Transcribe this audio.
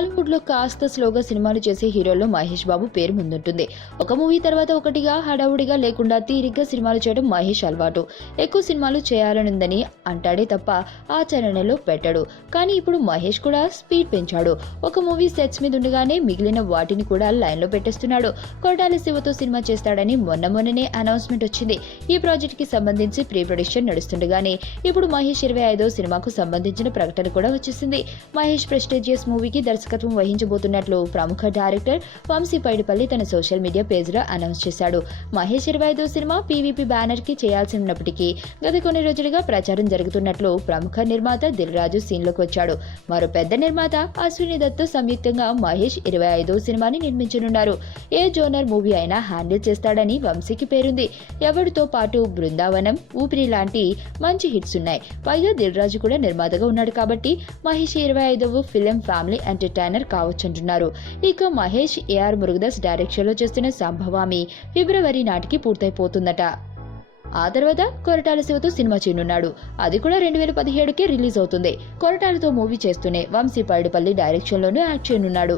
టాలీవుడ్ లో కాస్త స్లోగా సినిమాలు చేసే హీరోల్లో మహేష్ బాబు పేరు ముందుంటుంది. ఒక మూవీ తర్వాత ఒకటిగా హడావుడిగా లేకుండా తీరిగ్గా సినిమాలు చేయడం మహేష్ అలవాటు. ఎక్కువ సినిమాలు చేయాలనుందని అంటాడే తప్ప ఆచరణలో పెట్టడు. కానీ ఇప్పుడు మహేష్ కూడా స్పీడ్ పెంచాడు. ఒక మూవీ సెట్స్ మీద ఉండగానే మిగిలిన వాటిని కూడా లైన్ లో పెట్టేస్తున్నాడు. కొరటాల శివతో సినిమా చేస్తాడని మొన్ననే అనౌన్స్మెంట్ వచ్చింది. ఈ ప్రాజెక్ట్ కి సంబంధించి ప్రీ ప్రొడక్షన్ నడుస్తుండగానే ఇప్పుడు మహేష్ 25వ సినిమాకు సంబంధించిన ప్రకటన కూడా వచ్చేసింది. మహేష్ ప్రెస్టీజియస్ మూవీకి దర్శకత్వం వహించబోతున్నట్లు ప్రముఖ డైరెక్టర్ వంశీ పైడిపల్లి తన సోషల్ మీడియా పేజ్లో అనౌన్స్ చేశాడు. మహేష్ 25వ సినిమా పీవీపీ బ్యానర్ కి చేయాల్సి ఉన్నప్పటికీ గత కొన్ని రోజులుగా ప్రచారం జరుగుతున్నట్లు ప్రముఖ నిర్మాత దిల్ రాజు సీన్ లోకి వచ్చాడు. మరో పెద్ద నిర్మాత అశ్విని దత్ సంయుక్తంగా మహేష్ 25వ సినిమాని నిర్మించనున్నారు. ఏ జోనర్ మూవీ అయినా హ్యాండిల్ చేస్తాడని వంశీకి పేరుంది. ఎవరితో పాటు బృందావనం, ఊపిరి లాంటి మంచి హిట్స్ ఉన్నాయి. పైగా దిల్ రాజు కూడా నిర్మాతగా ఉన్నాడు కాబట్టి మహేష్ 25వ ఫిలిం ఫ్యామిలీ ఎంటర్టైనర్ కావచ్చంటున్నారు. ఇక మహేష్ ఏఆర్ మురుగదాస్ డైరెక్షన్ లో చేస్తున్న సంభవామి ఫిబ్రవరి నాటికి పూర్తయిపోతుందట. ఆ తర్వాత కొరటాల శివతో సినిమా చేయనున్నాడు. అది కూడా 2017కే రిలీజ్ అవుతుంది. కొరటాలతో మూవీ చేస్తూనే వంశీ పైడిపల్లి డైరెక్షన్ లోనూ యాక్ట్ చేయనున్నాడు.